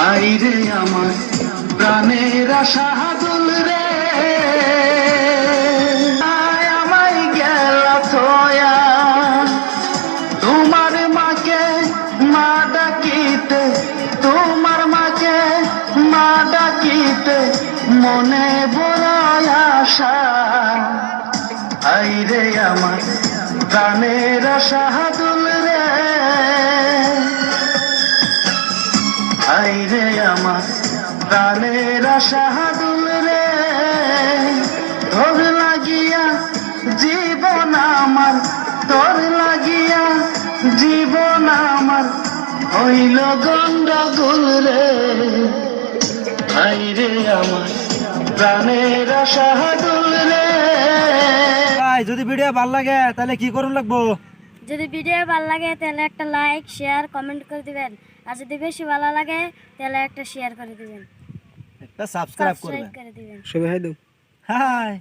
আইরে আমার প্রাণের শাহাদুল রে, আমায় গেল থয়া তোমার মাকে মা ডাকিতে, তোমার মাকে মা ডাকিতে মনে বড় আশা। আইরে আমার প্রাণের শাহাদুল রে, আইরে আমার প্রাণের শাহাদুল রে, তোর লাগিয়া জীবন আমার, তোর লাগিয়া জীবন আমার হইল গন্ডগোল রে। আইরে আমার প্রাণের শাহাদুল রে। যদি ভিডিও ভালো লাগে তাহলে কি করুন লাগবো? যদি ভিডিও ভালো লাগে তাহলে একটা লাইক শেয়ার কমেন্ট করে দিবেন, আর যদি বেশি ভালো লাগে তাহলে একটা শেয়ার করে দিবেন, একটা সাবস্ক্রাইব করে দিবেন। সবাই হাই দাও। হাই।